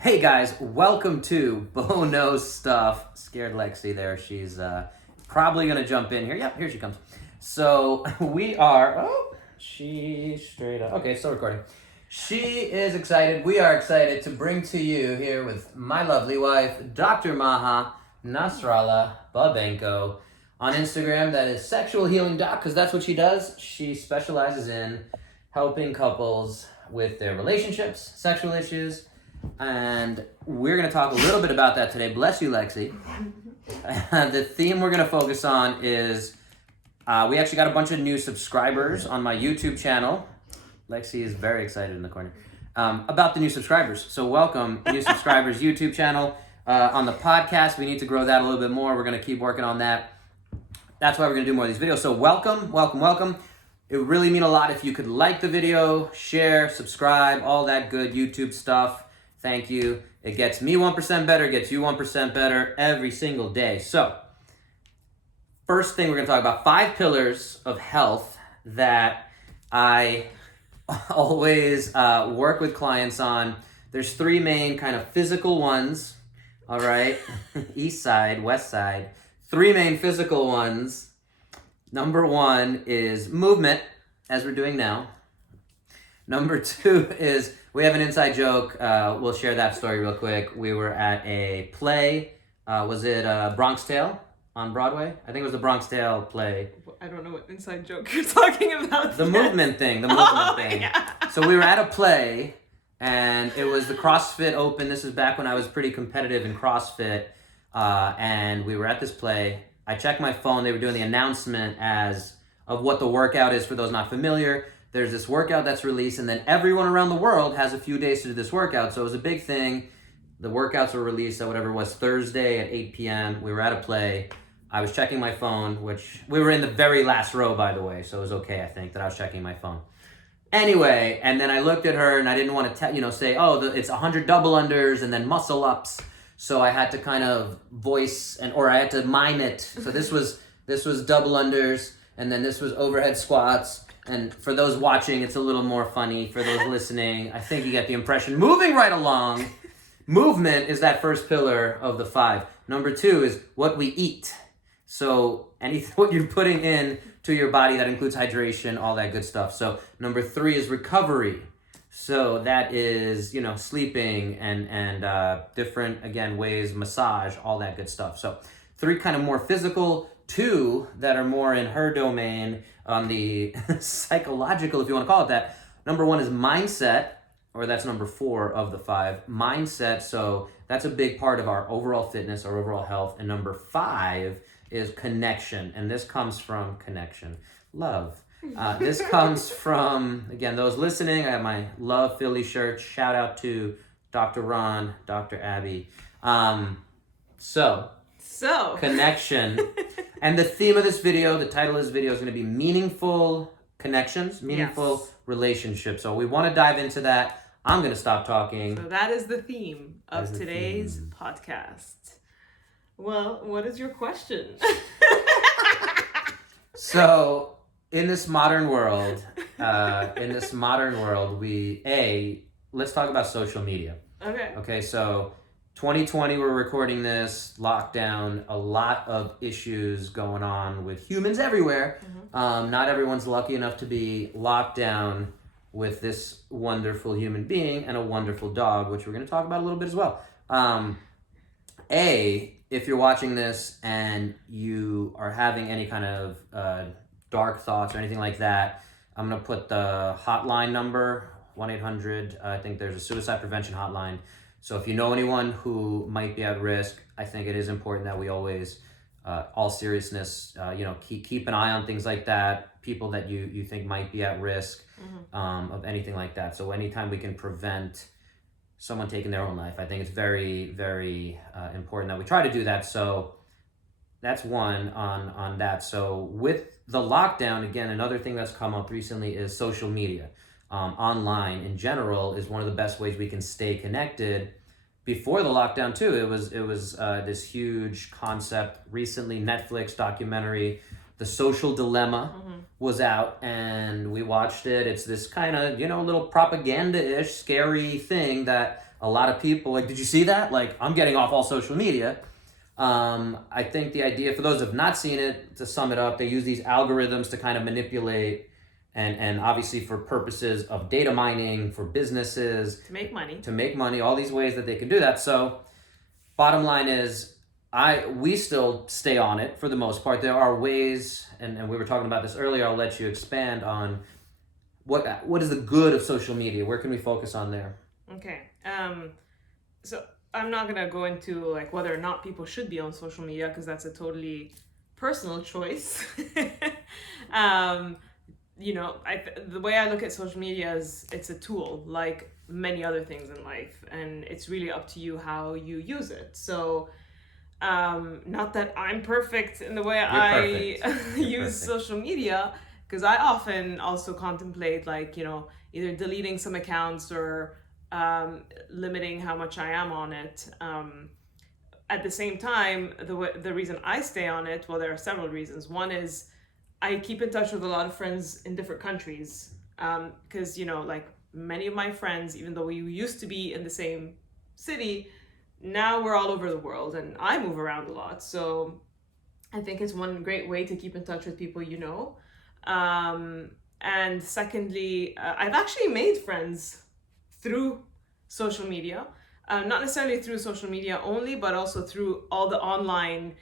Hey guys, welcome to Bo Knows Stuff. Scared Lexi there. She's probably going to jump in here. Yep, here she comes. So we are... Oh, she's straight up. Okay, still recording. She is excited. We are excited to bring to you here with my lovely wife, Dr. Maha Nasrallah Babenko. On Instagram, that is Sexual Healing Doc, because that's what she does. She specializes in helping couples with their relationships, sexual issues, and we're going to talk a little bit about that today. Bless you, Lexi. The theme we're going to focus on is we actually got a bunch of new subscribers on my YouTube channel. Lexi is very excited in the corner about the new subscribers. So welcome, new subscribers, YouTube channel. On the podcast, we need to grow that a little bit more. We're going to keep working on that. That's why we're going to do more of these videos. So welcome, welcome, welcome. It would really mean a lot if you could like the video, share, subscribe, all that good YouTube stuff. Thank you. It gets me 1% better, gets you 1% better every single day. So, first thing we're going to talk about 5 pillars of health that I always work with clients on. There's 3 main kind of physical ones, all right? East side, west side. 3 main physical ones. Number 1 is movement, as we're doing now. Number 2 is, we have an inside joke. We'll share that story real quick. We were at a play. Was it Bronx Tale on Broadway? I think it was the Bronx Tale play. I don't know what inside joke you're talking about. The movement thing. Yeah. So we were at a play, and it was the CrossFit Open. This is back when I was pretty competitive in CrossFit. And we were at this play. I checked my phone. They were doing the announcement of what the workout is for those not familiar. There's this workout that's released, and then everyone around the world has a few days to do this workout. So it was a big thing. The workouts were released at whatever it was, Thursday at 8 p.m. We were at a play. I was checking my phone, which we were in the very last row, by the way. So it was okay, I think, that I was checking my phone. Anyway, and then I looked at her, and I didn't want to say, it's 100 double unders and then muscle ups. So I had to kind of or I had to mime it. So this was double unders, and then this was overhead squats. And for those watching, it's a little more funny. For those listening, I think you get the impression. Moving right along, movement is that first pillar of the 5. Number 2 is what we eat. So what you're putting in to your body, that includes hydration, all that good stuff. So number 3 is recovery. So that is, sleeping and different, again, ways, massage, all that good stuff. So 3 kind of more physical, 2 that are more in her domain on the psychological, if you want to call it that. Number 1 is mindset, or that's number 4 of the 5. Mindset, so that's a big part of our overall fitness, our overall health. And number 5 is connection, and this comes from connection. Love. This comes from, again, those listening, I have my Love Philly shirt. Shout out to Dr. Ron, Dr. Abby. So, connection. And the theme of this video, the title of this video is going to be meaningful connections, meaningful relationships. So we want to dive into that. I'm going to stop talking. So that is the theme of today's podcast. Well, what is your question? So in this modern world, let's talk about social media. Okay, so 2020, we're recording this, lockdown, a lot of issues going on with humans everywhere. Mm-hmm. Not everyone's lucky enough to be locked down with this wonderful human being and a wonderful dog, which we're going to talk about a little bit as well. If you're watching this and you are having any kind of dark thoughts or anything like that, I'm going to put the hotline number, 1-800, I think there's a suicide prevention hotline. So if you know anyone who might be at risk, I think it is important that we always, all seriousness, keep an eye on things like that, people that you think might be at risk of anything like that. So anytime we can prevent someone taking their own life, I think it's very, very important that we try to do that. So that's one on that. So with the lockdown, again, another thing that's come up recently is social media. Online in general is one of the best ways we can stay connected. Before the lockdown too, it was this huge concept. Recently, Netflix documentary, The Social Dilemma, was out, and we watched it. It's this kind of little propaganda-ish, scary thing that a lot of people, like, did you see that? Like, I'm getting off all social media. I think the idea, for those who have not seen it, to sum it up, they use these algorithms to kind of manipulate and obviously for purposes of data mining, for businesses. To make money. To make money, all these ways that they can do that. So bottom line is, we still stay on it for the most part. There are ways, and we were talking about this earlier, I'll let you expand on what is the good of social media? Where can we focus on there? Okay. So I'm not gonna go into like whether or not people should be on social media, because that's a totally personal choice. The way I look at social media is it's a tool like many other things in life, and it's really up to you how you use it. So not that I'm perfect in the way I use social media, because I often also contemplate either deleting some accounts or limiting how much I am on it. At the same time, the reason I stay on it, well, there are several reasons. One is I keep in touch with a lot of friends in different countries, because many of my friends, even though we used to be in the same city, now we're all over the world, and I move around a lot. So I think it's one great way to keep in touch with people you know. And secondly, I've actually made friends through social media, not necessarily through social media only, but also through all the online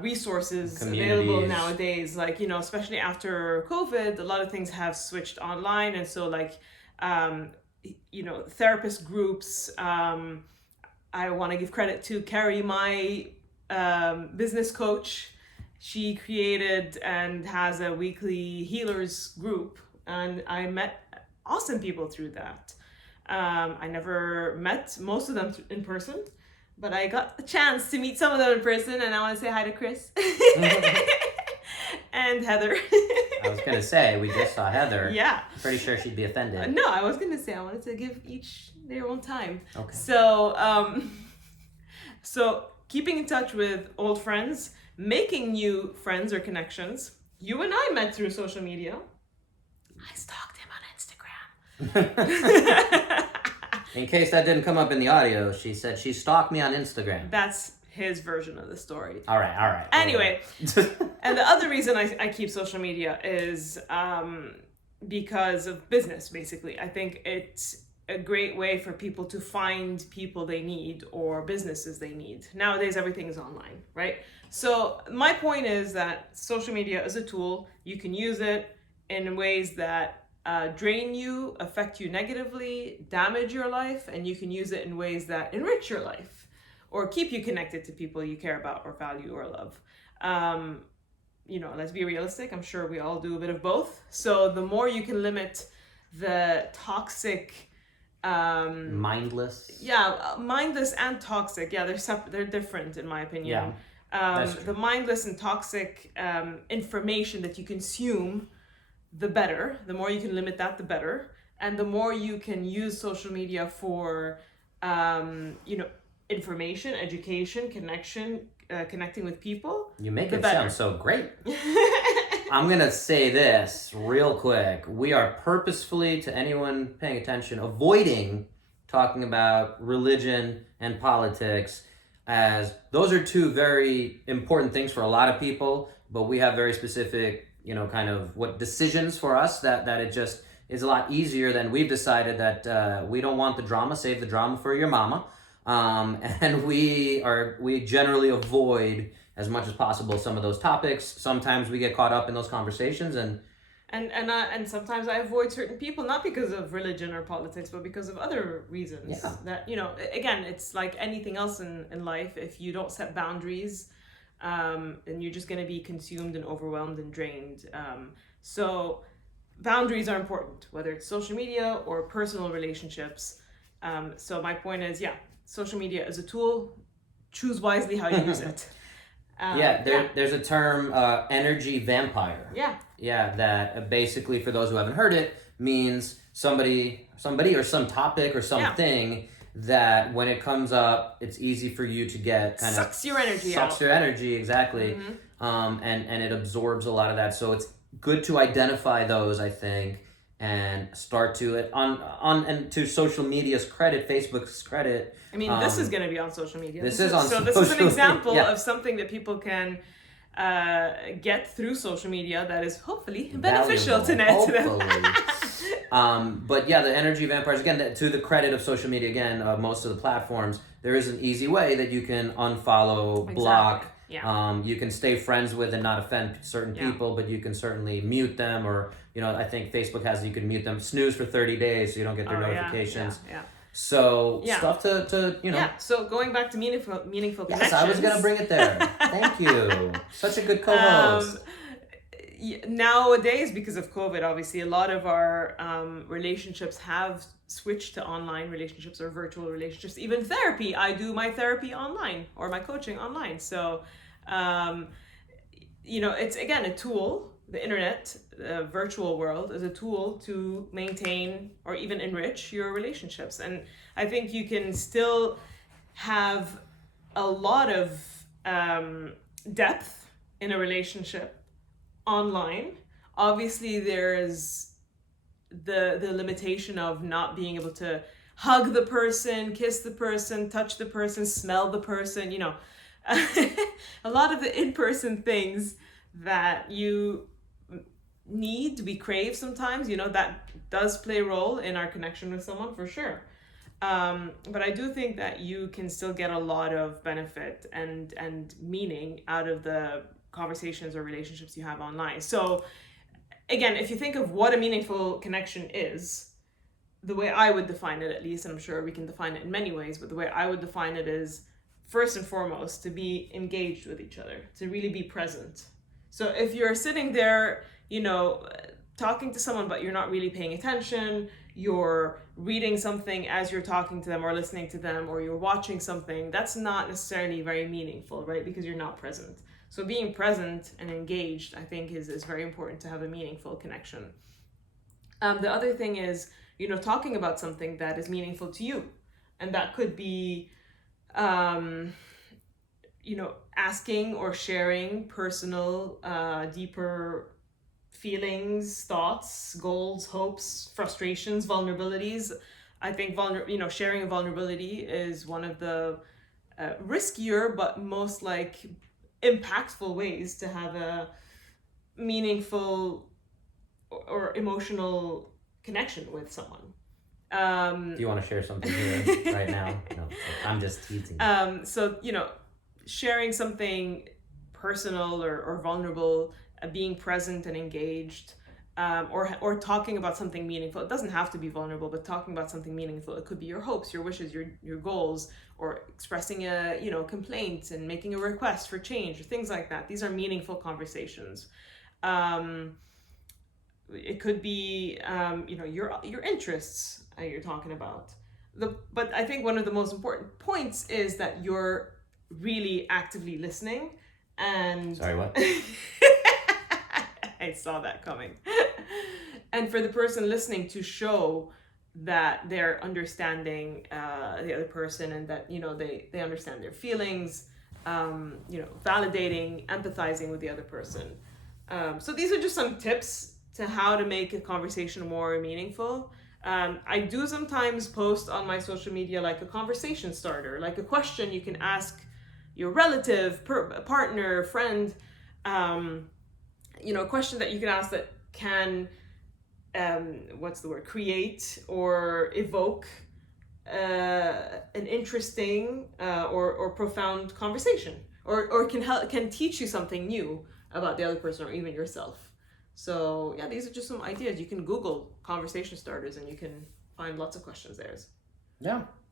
resources available nowadays, especially after COVID, a lot of things have switched online. And so therapist groups, I want to give credit to Carrie, my business coach. She created and has a weekly healers group, and I met awesome people through that. I never met most of them in person, but I got a chance to meet some of them in person, and I want to say hi to Chris and Heather. I was going to say, we just saw Heather. Yeah. I'm pretty sure she'd be offended. No, I was going to say I wanted to give each their own time. Okay. So keeping in touch with old friends, making new friends or connections. You and I met through social media. I stalked him on Instagram. In case that didn't come up in the audio, she said she stalked me on Instagram. That's his version of the story. All right. Anyway, and the other reason I keep social media is because of business, basically. I think it's a great way for people to find people they need or businesses they need. Nowadays, everything is online, right? So my point is that social media is a tool. You can use it in ways that drain you, affect you negatively, damage your life, and you can use it in ways that enrich your life or keep you connected to people you care about or value or love. Let's be realistic. I'm sure we all do a bit of both. So the more you can limit the toxic, mindless and toxic, they're different in my opinion. The mindless and toxic information that you consume, the better. The more you can limit that, the better. And the more you can use social media for information, education, connection, connecting with people, you make it sound so great. I'm going to say this real quick. We are purposefully, to anyone paying attention, avoiding talking about religion and politics, as those are two very important things for a lot of people, but we have very specific, kind of what decisions for us that it just is a lot easier. Than we've decided that we don't want the drama, save the drama for your mama. And we generally avoid as much as possible some of those topics. Sometimes we get caught up in those conversations, and sometimes I avoid certain people, not because of religion or politics, but because of other reasons. Yeah. That again, it's like anything else in life. If you don't set boundaries, then you're just going to be consumed and overwhelmed and drained. So boundaries are important, whether it's social media or personal relationships. So my point is, social media is a tool. Choose wisely how you use it. There's a term, energy vampire. Yeah, that basically, for those who haven't heard it, means somebody or some topic or something that when it comes up, it's easy for you to get sucks your energy out. Sucks your energy, exactly. Mm-hmm. And it absorbs a lot of that. So it's good to identify those, I think, and start to it on and to social media's credit, Facebook's credit. I mean, this is going to be on social media. This is on so social this is an example media. of something that people can get through social media that is hopefully beneficial to them. But yeah, the energy vampires, again, to the credit of social media, again, most of the platforms, there is an easy way that you can unfollow, block. Yeah. You can stay friends with and not offend certain people, but you can certainly mute them, or, I think Facebook has, you can mute them, snooze for 30 days so you don't get their notifications. Yeah. So stuff to. Yeah, so going back to meaningful connections. Yes, I was going to bring it there. Thank you. Such a good co-host. Nowadays, because of COVID, obviously, a lot of our relationships have switched to online relationships or virtual relationships. Even therapy, I do my therapy online or my coaching online. So, it's, again, a tool. The internet, the virtual world, is a tool to maintain or even enrich your relationships. And I think you can still have a lot of depth in a relationship online. Obviously, there is the limitation of not being able to hug the person, kiss the person, touch the person, smell the person, a lot of the in-person things that you need, we crave sometimes, that does play a role in our connection with someone, for sure. But I do think that you can still get a lot of benefit and meaning out of the conversations or relationships you have online. So again, if you think of what a meaningful connection is, the way I would define it, at least, and I'm sure we can define it in many ways, but the way I would define it is, first and foremost, to be engaged with each other, to really be present. So if you're sitting there, talking to someone, but you're not really paying attention, you're reading something as you're talking to them or listening to them, or you're watching something, that's not necessarily very meaningful, right? Because you're not present. So being present and engaged, I think, is very important to have a meaningful connection. The other thing is, talking about something that is meaningful to you. And that could be, asking or sharing personal, deeper feelings, thoughts, goals, hopes, frustrations, vulnerabilities. I think sharing a vulnerability is one of the riskier but most impactful ways to have a meaningful or emotional connection with someone. Do you want to share something here right now? No, I'm just teasing. So, sharing something personal or vulnerable, being present and engaged, or talking about something meaningful. It doesn't have to be vulnerable, but talking about something meaningful. It could be your hopes, your wishes, your goals, or expressing a complaint and making a request for change, or things like that. These are meaningful conversations. It could be your interests you're talking about. But I think one of the most important points is that you're really actively listening. And sorry, what? I saw that coming. And for the person listening to show that they're understanding the other person, and that they understand their feelings, validating, empathizing with the other person. So these are just some tips to how to make a conversation more meaningful. I do sometimes post on my social media a conversation starter, a question you can ask your relative, partner, friend, a question that you can ask that can, create or evoke an interesting or profound conversation, or can teach you something new about the other person or even yourself. So yeah, these are just some ideas. You can Google conversation starters and you can find lots of questions there.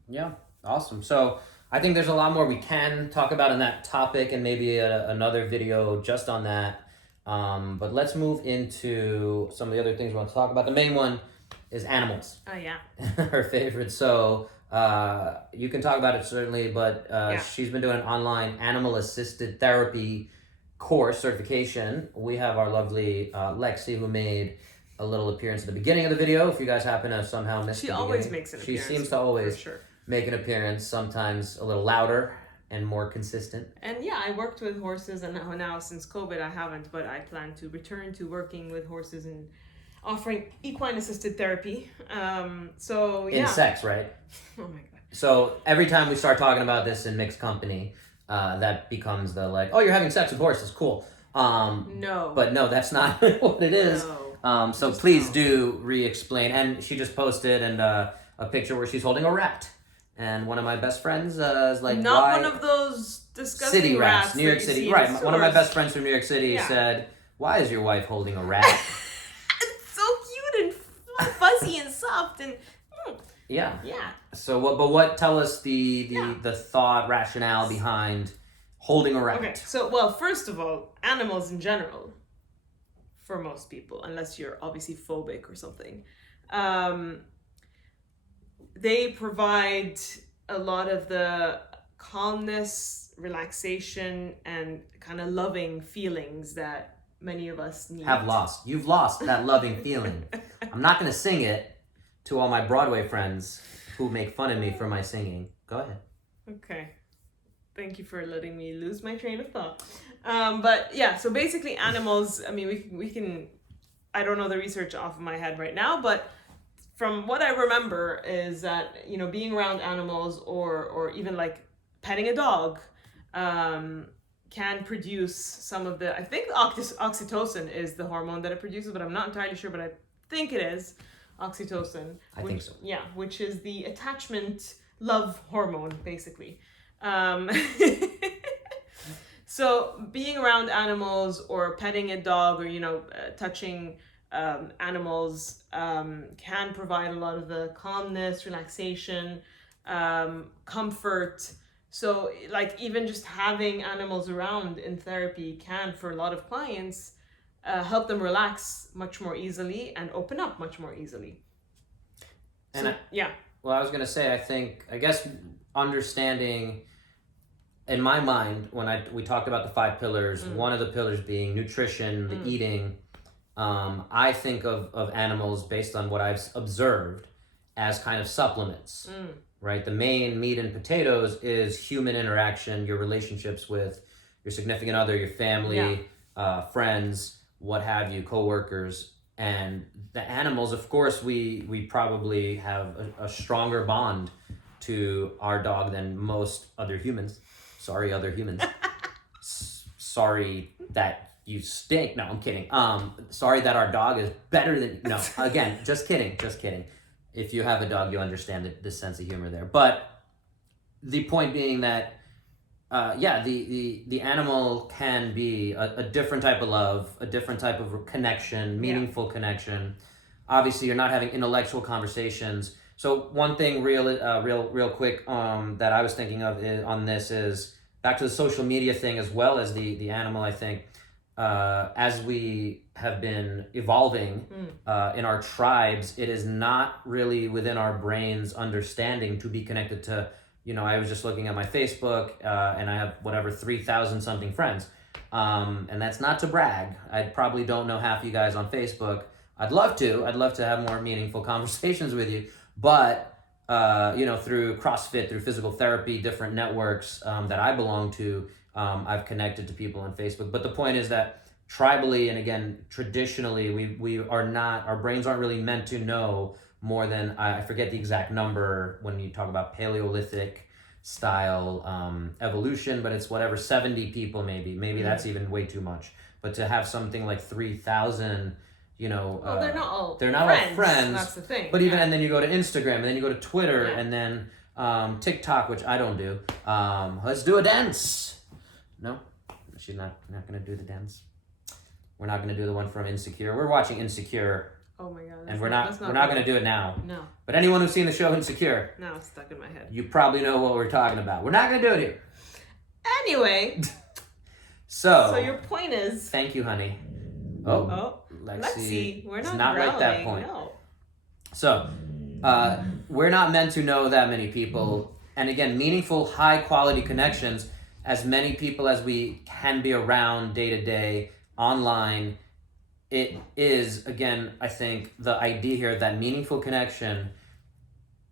Yeah, awesome. So I think there's a lot more we can talk about in that topic, and maybe another video just on that. But let's move into some of the other things we want to talk about. The main one is animals. Oh, yeah. Her favorite. So you can talk about it certainly, but she's been doing an online animal-assisted therapy course certification. We have our lovely Lexi, who made a little appearance at the beginning of the video. If you guys happen to somehow miss She always makes an appearance. She seems to always make an appearance, sometimes a little louder and more consistent. And yeah, I worked with horses, and now since COVID I haven't, but I plan to return to working with horses and offering equine assisted therapy. So yeah. In sex, right? Oh my god. So every time we start talking about this in mixed company, that becomes the like, oh, you're having sex with horses, cool. No. But no, that's not what it is. No. So please do re-explain. And she just posted a picture where she's holding a rat. And one of my best friends is like, not why? one of those disgusting City rats, New York that you City. see Right. in One of my stores. best friends from New York City Yeah. said, why is your wife holding a rat? It's so cute and fuzzy and soft and Yeah. yeah. So what? Tell us the thought rationale behind holding a rat. Okay. So well, first of all, animals in general, for most people, unless you're obviously phobic or something, they provide a lot of the calmness, relaxation, and kind of loving feelings that many of us need. You've lost that loving feeling. I'm not going to sing it to all my Broadway friends who make fun of me for my singing. Go ahead. Okay. Thank you for letting me lose my train of thought. But yeah, so basically animals, I mean, we can, I don't know the research off of my head right now, but from what I remember is that, you know, being around animals or even like petting a dog can produce some of the, I think oxytocin is the hormone that it produces, but I'm not entirely sure, but I think it is oxytocin. I think so. Yeah, which is the attachment love hormone, basically. So being around animals or petting a dog or, you know, touching animals can provide a lot of the calmness, relaxation, comfort. So like even just having animals around in therapy can, for a lot of clients, help them relax much more easily and open up much more easily. And yeah. Well, I was going to say, I guess understanding, in my mind, when we talked about the 5 pillars, one of the pillars being nutrition, the eating, I think of animals based on what I've observed as kind of supplements, right? The main meat and potatoes is human interaction, your relationships with your significant other, your family, friends, what have you, coworkers. And the animals, of course, we probably have a stronger bond to our dog than most other humans. Sorry, other humans. Sorry that you stink. No, I'm kidding. Sorry that our dog is better than... No, again, just kidding. If you have a dog, you understand the sense of humor there. But the point being that, the animal can be a different type of love, a different type of connection, meaningful connection. Obviously, you're not having intellectual conversations. So one thing real quick that I was thinking of on this is back to the social media thing as well as the animal, I think. As we have been evolving in our tribes, it is not really within our brains understanding to be connected to, you know, I was just looking at my Facebook and I have 3,000 something friends. And that's not to brag. I probably don't know half you guys on Facebook. I'd love to have more meaningful conversations with you. But, through CrossFit, through physical therapy, different networks that I belong to, I've connected to people on Facebook. But the point is that tribally, and again, traditionally, we are not, our brains aren't really meant to know more than, I forget the exact number when you talk about Paleolithic style evolution, but it's 70 people maybe that's even way too much. But to have something like 3,000, they're not all friends. That's the thing. But even and then you go to Instagram, and then you go to Twitter, and then TikTok, which I don't do. Let's do a dance. No, she's not gonna do the dance. We're not gonna do the one from Insecure. We're watching Insecure. Oh my god! And we're not gonna do it now. No. But anyone who's seen the show Insecure, now it's stuck in my head. You probably know what we're talking about. We're not gonna do it here. Anyway. So your point is. Thank you, honey. Oh. Lexi, we're not not growling, like that point. No. So, we're not meant to know that many people, and again, meaningful, high-quality connections, as many people as we can be around day to day, online. It is, again, I think, the idea here that meaningful connection,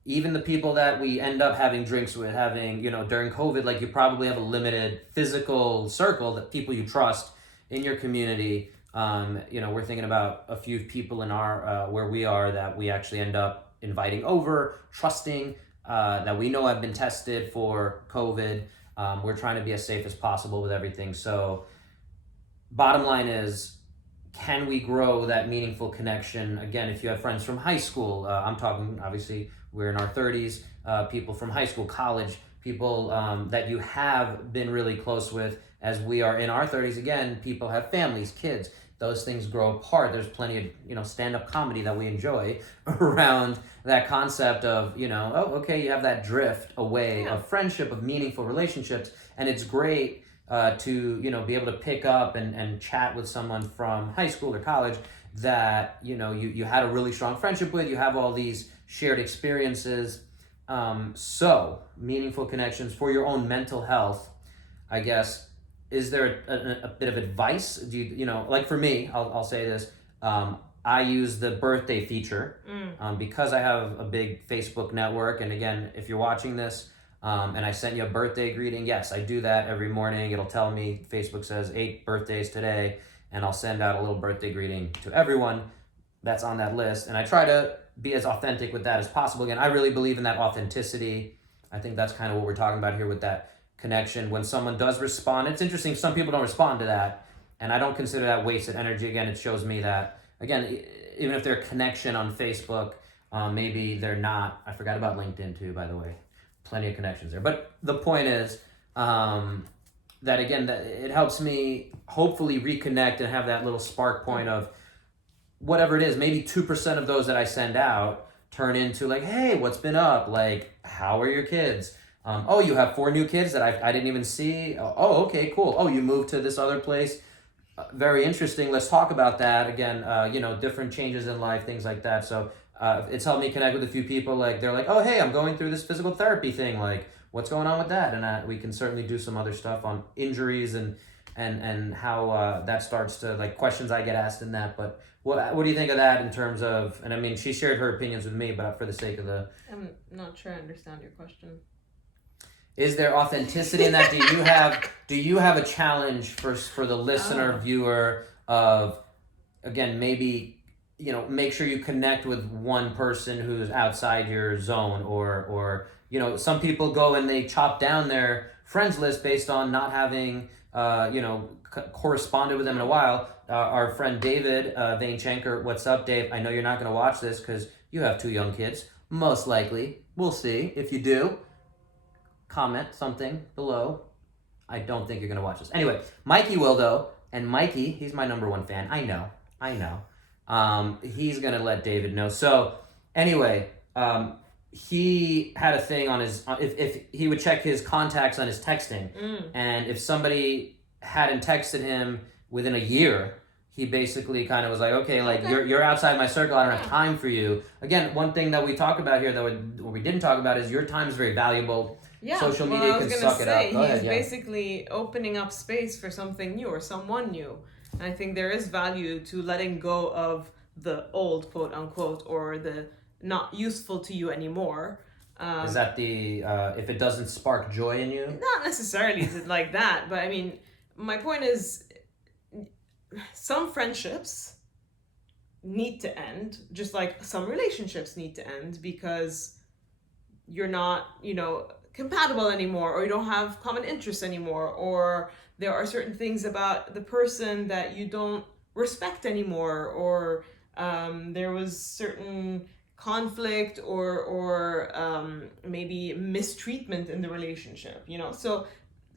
even the people that we end up having drinks with, during COVID, like you probably have a limited physical circle that people you trust in your community. We're thinking about a few people in our where we are that we actually end up inviting over, trusting, that we know have been tested for COVID. We're trying to be as safe as possible with everything. So bottom line is, can we grow that meaningful connection? Again, if you have friends from high school, I'm talking, obviously, we're in our 30s, people from high school, college, people that you have been really close with. As we are in our 30s, again, people have families, kids. Those things grow apart. There's plenty of, stand-up comedy that we enjoy around that concept of, oh, okay, you have that drift away of friendship, of meaningful relationships. And it's great to be able to pick up and chat with someone from high school or college that you had a really strong friendship with. You have all these shared experiences, so meaningful connections for your own mental health, I guess. Is there a bit of advice? Do you like, for me, I'll say this, I use the birthday feature because I have a big Facebook network. And again, if you're watching this, and I sent you a birthday greeting, yes, I do that every morning. It'll tell me, Facebook says 8 birthdays today, and I'll send out a little birthday greeting to everyone that's on that list. And I try to be as authentic with that as possible. Again, I really believe in that authenticity. I think that's kind of what we're talking about here with that connection. When someone does respond, it's interesting, some people don't respond to that, and I don't consider that wasted energy. Again, it shows me that, again, even if they're a connection on Facebook, maybe they're not. I forgot about LinkedIn too, by the way. Plenty of connections there. But the point is that, again, that it helps me hopefully reconnect and have that little spark point of whatever it is. Maybe 2% of those that I send out turn into like, hey, what's been up? Like, how are your kids? Oh, you have 4 new kids that I didn't even see. Oh, okay, cool. Oh, you moved to this other place. Very interesting. Let's talk about that. Again, different changes in life, things like that. So it's helped me connect with a few people. Like, they're like, oh, hey, I'm going through this physical therapy thing. Like, what's going on with that? And we can certainly do some other stuff on injuries and how that starts to, like, questions I get asked in that. But what do you think of that in terms of, and I mean, she shared her opinions with me, but for the sake of the... I'm not sure I understand your question. Is there authenticity in that? Do you have a challenge for the listener, viewer of, again, maybe, make sure you connect with one person who's outside your zone, or some people go and they chop down their friends list based on not having corresponded with them in a while. Our friend David Vaynchenko, what's up, Dave? I know you're not going to watch this because you have 2 young kids. Most likely. We'll see. If you do, comment something below. I don't think you're going to watch this. Anyway, Mikey will, though. And Mikey, he's my number 1 fan. I know. He's going to let David know. So, anyway, he had a thing on his... If he would check his contacts on his texting. And if somebody hadn't texted him within a year, he basically kind of was like, okay, you're outside my circle. I don't have time for you. Again, one thing that we talk about here, though, what we didn't talk about is your time is very valuable. Yeah, social media can suck it up. Go ahead, he's basically opening up space for something new or someone new. And I think there is value to letting go of the old, quote unquote, or the not useful to you anymore. Is that the, if it doesn't spark joy in you? Not necessarily like that, but I mean, my point is, some friendships need to end, just like some relationships need to end because you're not, compatible anymore, or you don't have common interests anymore, or there are certain things about the person that you don't respect anymore, or there was certain conflict or maybe mistreatment in the relationship, So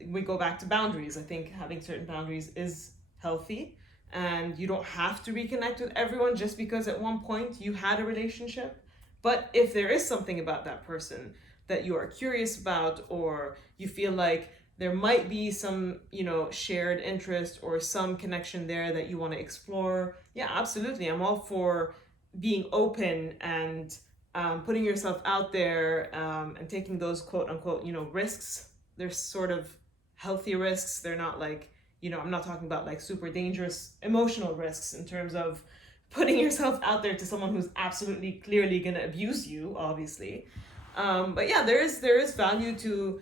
we go back to boundaries. I think having certain boundaries is healthy, and you don't have to reconnect with everyone just because at one point you had a relationship. But if there is something about that person that you are curious about, or you feel like there might be some, shared interest or some connection there that you want to explore, yeah, absolutely. I'm all for being open and putting yourself out there and taking those quote unquote, risks. They're sort of healthy risks. They're not like, I'm not talking about like super dangerous emotional risks in terms of putting yourself out there to someone who's absolutely clearly going to abuse you, obviously. But yeah, there is value to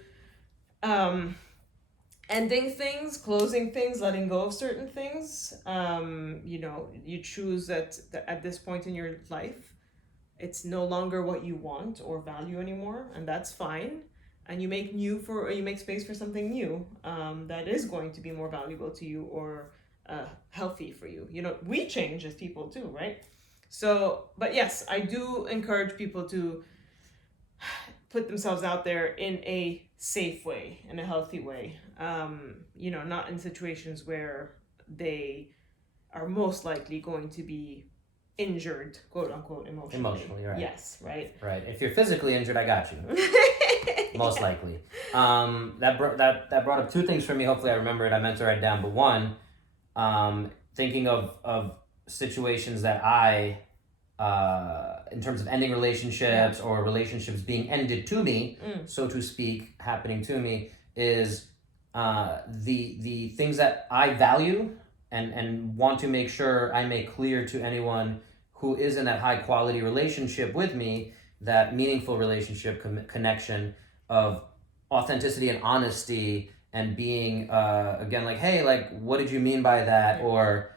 ending things, closing things, letting go of certain things. You choose that at this point in your life, it's no longer what you want or value anymore, and that's fine. And you make space for something new that is going to be more valuable to you or healthy for you. We change as people too, right? So, but yes, I do encourage people to put themselves out there in a safe way, in a healthy way. Not in situations where they are most likely going to be injured, quote unquote, emotionally. Emotionally, right. Yes, right. Right. If you're physically injured, I got you. Most likely. That brought up two things for me. Hopefully I remember it. I meant to write it down. But one, thinking of situations that I, in terms of ending relationships or relationships being ended to me, so to speak, happening to me, is the things that I value and want to make sure I make clear to anyone who is in that high quality relationship with me, that meaningful relationship connection of authenticity and honesty, and being again like, hey, like, what did you mean by that? Or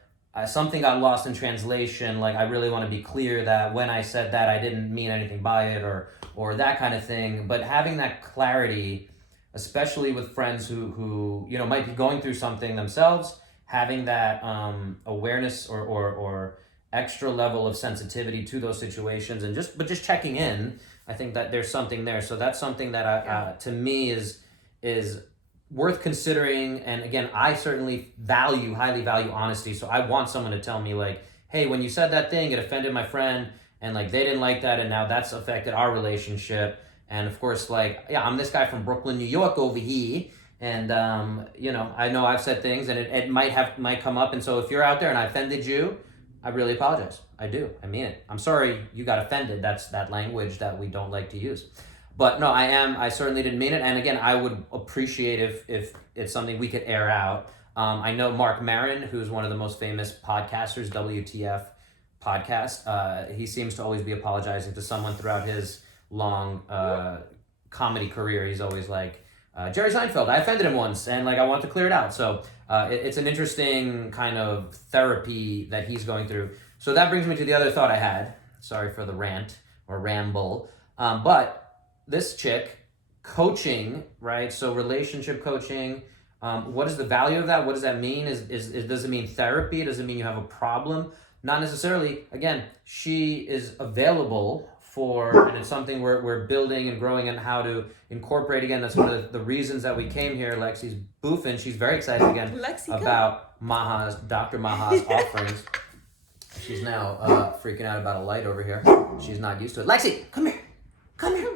something got lost in translation, like I really want to be clear that when I said that I didn't mean anything by it, or that kind of thing. But having that clarity, especially with friends who might be going through something themselves, having that awareness or extra level of sensitivity to those situations, and just checking in, I think that there's something there. So that's something that to me is worth considering. And again, I certainly highly value honesty. So I want someone to tell me like, hey, when you said that thing, it offended my friend, and like they didn't like that, and now that's affected our relationship. And of course, like, yeah, I'm this guy from Brooklyn, New York over here. And, I know I've said things, and it might come up. And so if you're out there and I offended you, I really apologize. I do. I mean it. I'm sorry you got offended. That's that language that we don't like to use. But no, I certainly didn't mean it. And again, I would appreciate if it's something we could air out. I know Mark Maron, who's one of the most famous podcasters, WTF podcast. He seems to always be apologizing to someone throughout his long comedy career. He's always like, Jerry Seinfeld, I offended him once, and like I want to clear it out. So it's an interesting kind of therapy that he's going through. So that brings me to the other thought I had. Sorry for the rant or ramble. But this chick, coaching, right? So relationship coaching, what is the value of that? What does that mean? Does it mean therapy? Does it mean you have a problem? Not necessarily. Again, she is available for, and it's something we're building and growing and how to incorporate. Again, that's one of the reasons that we came here. Lexi's boofing. She's very excited again about Dr. Maha's offerings. She's now freaking out about a light over here. She's not used to it. Lexi, come here. Come here.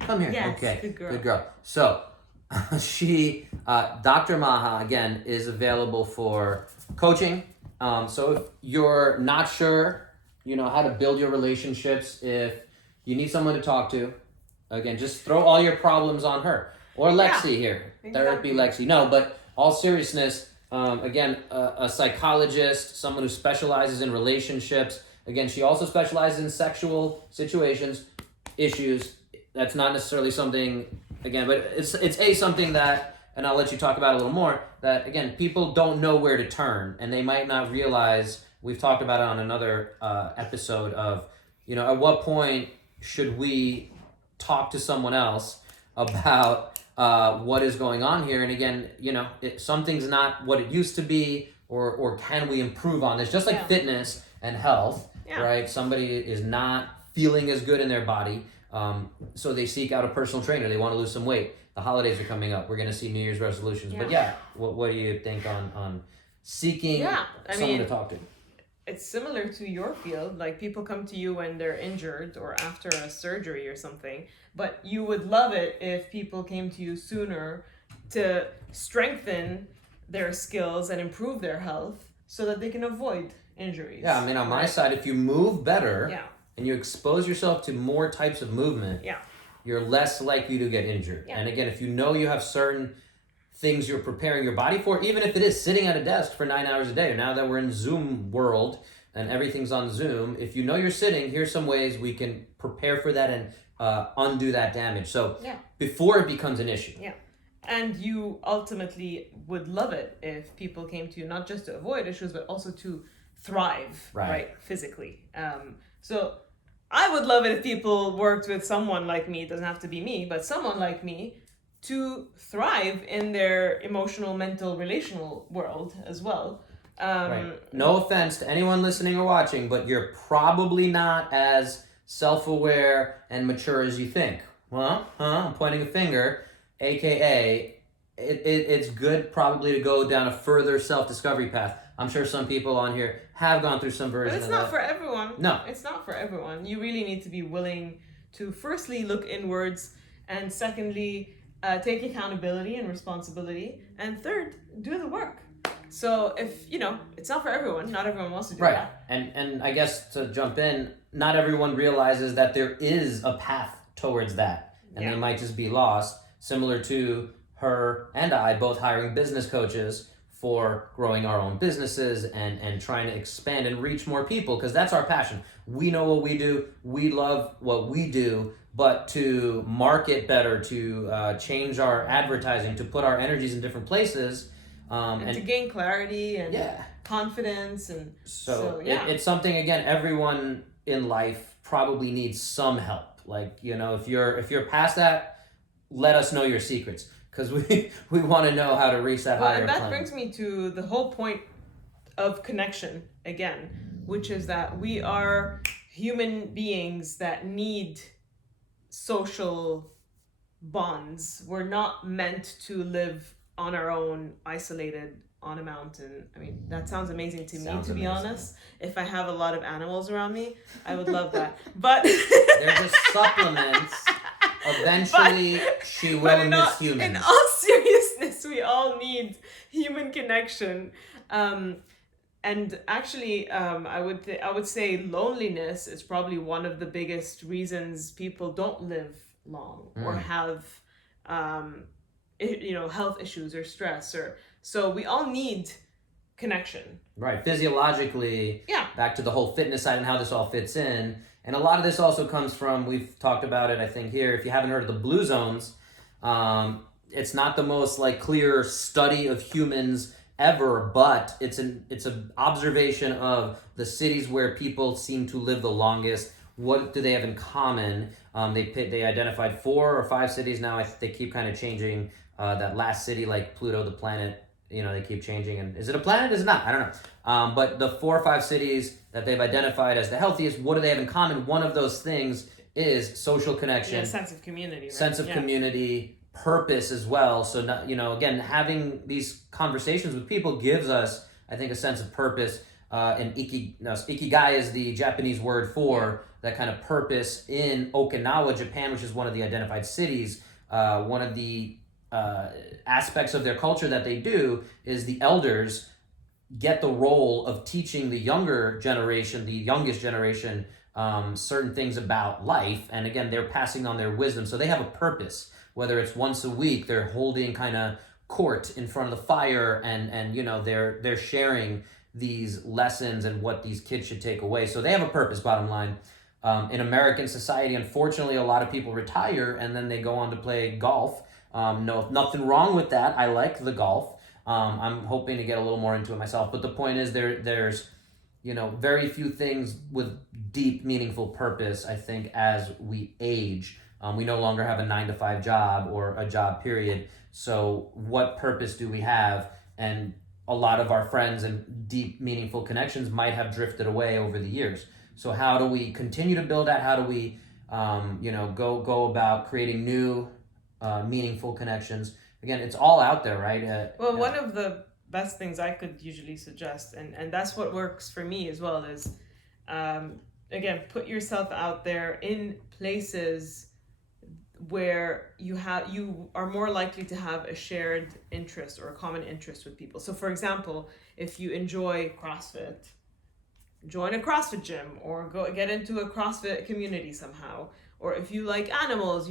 Come here. Yes, okay. Good girl. So she, Dr. Maha, again, is available for coaching. So if you're not sure, how to build your relationships, if you need someone to talk to, again, just throw all your problems on her. Or Lexi here. Exactly. Therapy Lexi. No, but all seriousness, again, a psychologist, someone who specializes in relationships. Again, she also specializes in sexual situations, issues. That's not necessarily something, again, but it's something that, and I'll let you talk about it a little more, that, again, people don't know where to turn, and they might not realize. We've talked about it on another episode of, at what point should we talk to someone else about what is going on here? And again, something's not what it used to be, or can we improve on this? Just like fitness and health, right? Somebody is not feeling as good in their body, so they seek out a personal trainer. They want to lose some weight. The holidays are coming up. We're going to see New Year's resolutions. But what do you think on seeking someone to talk to? It's similar to your field. Like, people come to you when they're injured or after a surgery or something, but you would love it if people came to you sooner to strengthen their skills and improve their health so that they can avoid injuries. Yeah, I mean, on my side, if you move better and you expose yourself to more types of movement, you're less likely to get injured. And again, if you have certain things you're preparing your body for, even if it is sitting at a desk for 9 hours a day. Now that we're in Zoom world and everything's on Zoom, if you're sitting, here's some ways we can prepare for that and undo that damage. So before it becomes an issue. And you ultimately would love it if people came to you not just to avoid issues, but also to thrive, right? Physically. So I would love it if people worked with someone like me. It doesn't have to be me, but someone like me to thrive in their emotional, mental, relational world as well. No offense to anyone listening or watching, but you're probably not as self-aware and mature as you think. Well, I'm pointing a finger, aka it's good probably to go down a further self-discovery path. I'm sure some people on here have gone through some version of that. But it's not for everyone. No. It's not for everyone. You really need to be willing to firstly look inwards, and secondly, take accountability and responsibility, and third, do the work. So if, it's not for everyone. Not everyone wants to do that. And I guess to jump in, not everyone realizes that there is a path towards that. And they might just be lost, similar to her and I both hiring business coaches for growing our own businesses and trying to expand and reach more people, because that's our passion. We know what we do. We love what we do. But to market better, to change our advertising, to put our energies in different places, and to gain clarity and confidence, and so it's something, again, everyone in life probably needs some help. Like, if you're past that, let us know your secrets, because we want to know how to reach that higher and that plane. brings me to the whole point of connection again, which is that we are human beings that need social bonds. We're not meant to live on our own, isolated on a mountain. I mean, that sounds amazing to me, to be honest. If I have a lot of animals around me, I would love that. But they're just supplements. Eventually, she will miss humans. In all seriousness, we all need human connection. And actually, I would say loneliness is probably one of the biggest reasons people don't live long or have health issues or stress, so we all need connection. Right, physiologically, back to the whole fitness side and how this all fits in. And a lot of this also comes from, we've talked about it, I think, here. If you haven't heard of the blue zones, it's not the most clear study of humans ever, but it's an observation of the cities where people seem to live the longest. What do they have in common? They identified 4 or 5 cities now. They keep kind of changing. That last city, like Pluto, the planet, they keep changing. And is it a planet? Is it not? I don't know. But the 4 or 5 cities that they've identified as the healthiest, what do they have in common? One of those things is social connection. Sense of community. Right? Sense of community, purpose as well. So, again, having these conversations with people gives us, I think, a sense of purpose. And ikigai is the Japanese word for that kind of purpose in Okinawa, Japan, which is one of the identified cities. One of the aspects of their culture that they do is the elders get the role of teaching the younger generation, the youngest generation, certain things about life. And again, they're passing on their wisdom. So they have a purpose, whether it's once a week, they're holding kind of court in front of the fire and they're sharing these lessons and what these kids should take away. So they have a purpose, bottom line. In American society, unfortunately, a lot of people retire and then they go on to play golf. Nothing wrong with that. I like the golf. I'm hoping to get a little more into it myself. But the point is there's very few things with deep, meaningful purpose, I think, as we age. We no longer have a 9-to-5 job or a job period. So what purpose do we have? And a lot of our friends and deep, meaningful connections might have drifted away over the years. So how do we continue to build that? How do we, go about creating new, meaningful connections? Again, it's all out there, right? One of the best things I could usually suggest, and that's what works for me as well, is, again, put yourself out there in places where you are more likely to have a shared interest or a common interest with people. So for example, if you enjoy CrossFit, join a CrossFit gym or go get into a CrossFit community somehow. Or if you like animals,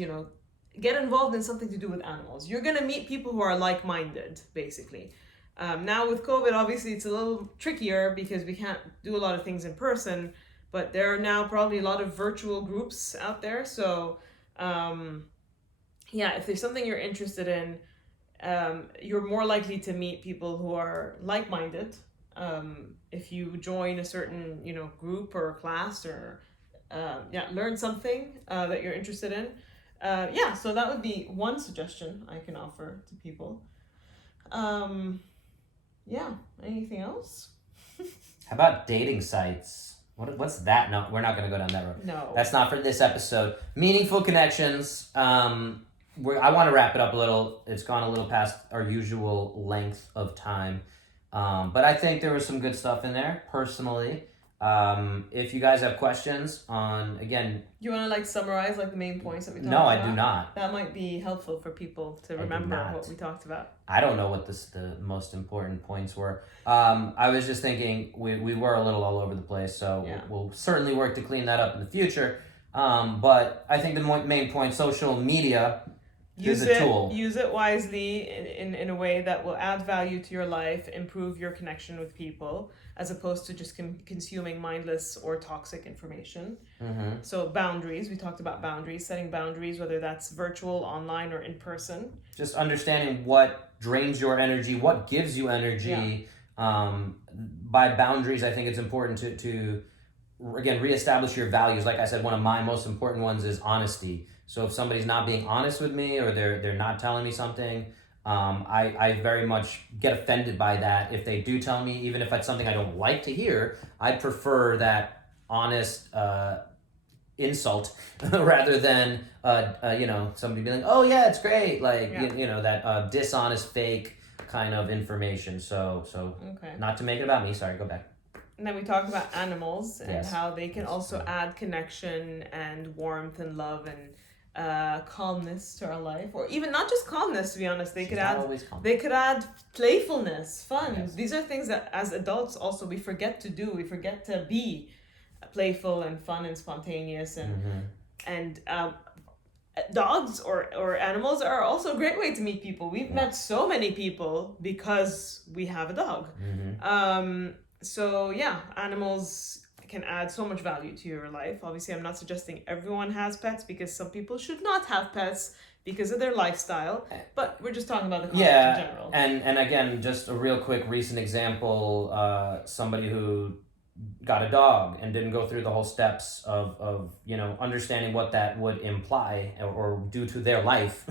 get involved in something to do with animals. You're going to meet people who are like-minded, basically. Now with COVID, obviously it's a little trickier because we can't do a lot of things in person, but there are now probably a lot of virtual groups out there. So if there's something you're interested in, you're more likely to meet people who are like-minded. If you join a certain, group or class or learn something that you're interested in. So that would be one suggestion I can offer to people. Anything else? How about dating sites? What's that? No, we're not going to go down that road. No. That's not for this episode. Meaningful connections. I want to wrap it up a little. It's gone a little past our usual length of time. But I think there was some good stuff in there, personally. If you guys have questions on, again... You want to summarize the main points that we talked about? No, I do not. That might be helpful for people to remember what we talked about. I don't know what the most important points were. I was just thinking we were a little all over the place, so we'll certainly work to clean that up in the future. But I think the main point, social media is a tool. Use it wisely in a way that will add value to your life, improve your connection with people, as opposed to just consuming mindless or toxic information. Mm-hmm. So boundaries, we talked about boundaries, setting boundaries, whether that's virtual, online, or in person. Just understanding what drains your energy, what gives you energy. Yeah. By boundaries, I think it's important to again, reestablish your values. Like I said, one of my most important ones is honesty. So if somebody's not being honest with me or they're not telling me something, I very much get offended by that. If they do tell me, even if it's something I don't like to hear, I prefer that honest insult rather than somebody being like, oh yeah, it's great, that dishonest, fake kind of information. So okay. Not to make it about me. Sorry, go back. And then we talked about animals and yes. how they can also add connection and warmth and love and calmness to our life, or even not just calmness. To be honest, they could add playfulness, fun. Yes. These are things that as adults also we forget to do. We forget to be playful and fun and spontaneous and dogs or animals are also a great way to meet people. We've met so many people because we have a dog. So animals can add so much value to your life. Obviously, I'm not suggesting everyone has pets because some people should not have pets because of their lifestyle, but we're just talking about the concept in general. And again, just a real quick recent example, somebody who got a dog and didn't go through the whole steps of understanding what that would imply or do to their life.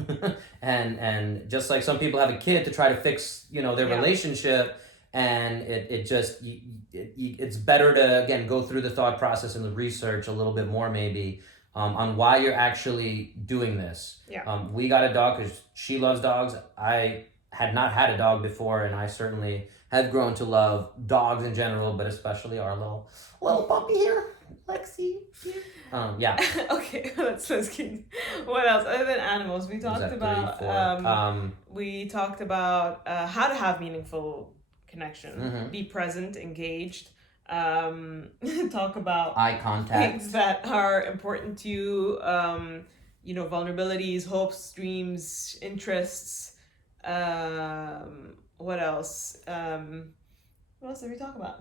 and just like some people have a kid to try to fix their relationship, and it's better to again go through the thought process and the research a little bit more maybe on why you're actually doing this. We got a dog because she loves dogs. I had not had a dog before, and I certainly have grown to love dogs in general, but especially our little puppy here, Lexi. Okay, let's keep. What else other than animals? We talked about how to have meaningful connection, be present, engaged, talk about eye contact, things that are important to you, vulnerabilities, hopes, dreams, interests. What else? What else did we talk about?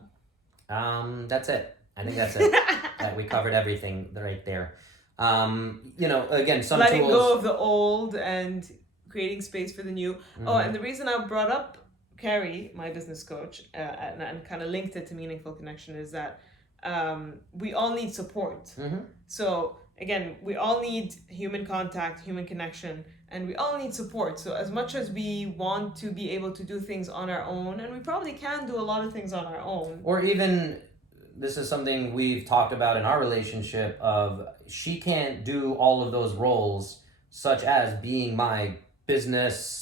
That's it. I think that's it. That we covered everything right there. Again, some letting tools... go of the old and creating space for the new. Oh, and the reason I brought up Carrie, my business coach, and kind of linked it to meaningful connection is that we all need support. So again, we all need human contact, human connection, and we all need support. So as much as we want to be able to do things on our own, and we probably can do a lot of things on our own. Or even, this is something we've talked about in our relationship of she can't do all of those roles, such as being my business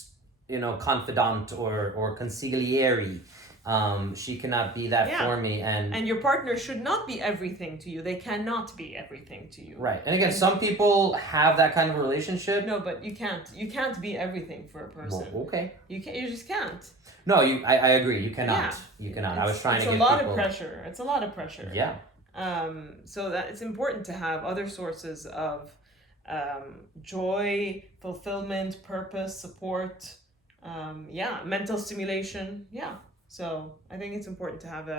confidant or consigliere. She cannot be that for me, and your partner should not be everything to you. They cannot be everything to you. Right. And again, some people have that kind of relationship. No, but you can't be everything for a person. Well, okay. You just can't. No, I agree. You cannot. You cannot. I was trying to get people... It's a lot of pressure. Yeah. So that it's important to have other sources of joy, fulfillment, purpose, support, mental stimulation. Yeah. So I think it's important to have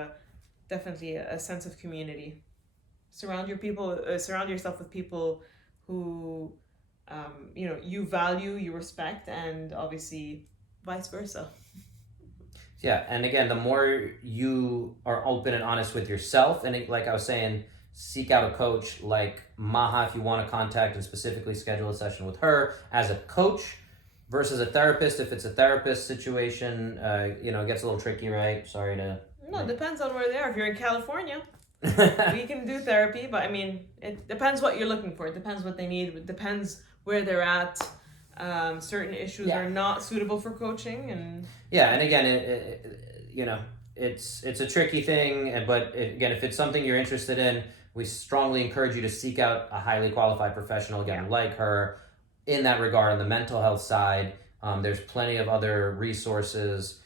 definitely a sense of community. Surround yourself with people who, you value, you respect, and obviously vice versa. Yeah, and again, the more you are open and honest with yourself, and like I was saying, seek out a coach like Maha if you want to contact and specifically schedule a session with her as a coach versus a therapist. If it's a therapist situation, it gets a little tricky, right? Sorry to... No, it depends on where they are. If you're in California, we can do therapy, but I mean, it depends what you're looking for. It depends what they need. It depends where they're at. Certain issues are not suitable for coaching, and and again, it's a tricky thing. But again, if it's something you're interested in, we strongly encourage you to seek out a highly qualified professional again, like her, in that regard. On the mental health side, there's plenty of other resources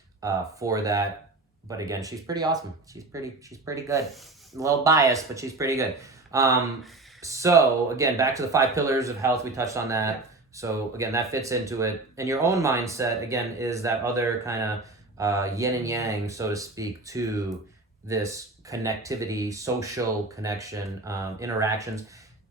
for that. But again, she's pretty awesome. She's pretty good. I'm a little biased, but she's pretty good. So again, back to the 5 pillars of health. We touched on that. So again, that fits into it. And your own mindset, again, is that other kind of yin and yang, so to speak, to this connectivity, social connection, interactions.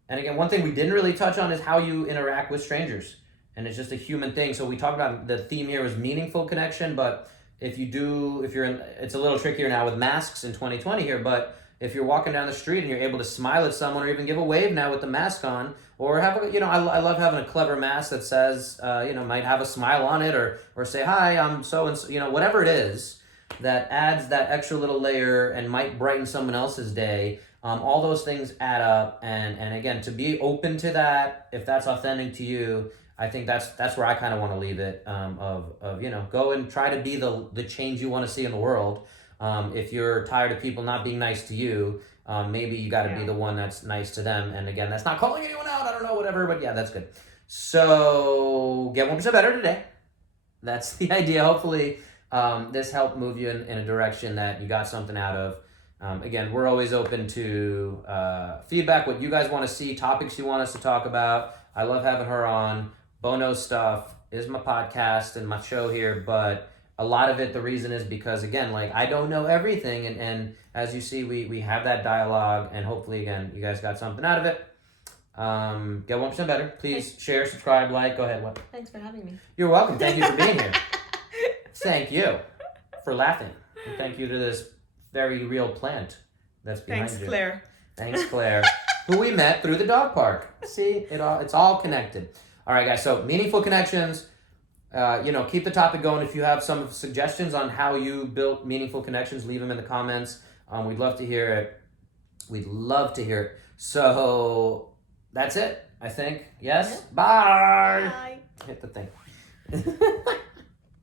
And again, one thing we didn't really touch on is how you interact with strangers. And it's just a human thing. So we talked about the theme here was meaningful connection, but it's a little trickier now with masks in 2020 here, but if you're walking down the street and you're able to smile at someone or even give a wave now with the mask on, or have I love having a clever mask that says, might have a smile on it, or say, hi, I'm so-and-so, whatever it is that adds that extra little layer and might brighten someone else's day. All those things add up. And again, to be open to that, if that's authentic to you, I think that's where I kind of want to leave it, go and try to be the change you want to see in the world. If you're tired of people not being nice to you, maybe you got to be the one that's nice to them. And again, that's not calling anyone out. I don't know, whatever. But yeah, that's good. So get 1% better today. That's the idea. Hopefully, this helped move you in a direction that you got something out of. Again, we're always open to feedback, what you guys want to see, topics you want us to talk about. I love having her on. Bono Stuff is my podcast and my show here, but a lot of it, the reason is because, again, like, I don't know everything, and as you see, we have that dialogue, and hopefully, again, you guys got something out of it. Get 1% better. Please share, subscribe, like. Go ahead. What? Thanks for having me. You're welcome. Thank you for being here. Thank you for laughing. And thank you to this very real plant that's behind you. Claire. Thanks, Claire. Who we met through the dog park. See, it's all connected. All right, guys, so meaningful connections. Keep the topic going. If you have some suggestions on how you built meaningful connections, leave them in the comments. We'd love to hear it. So that's it, I think. Yes? Yeah. Bye. Bye. Hit the thing.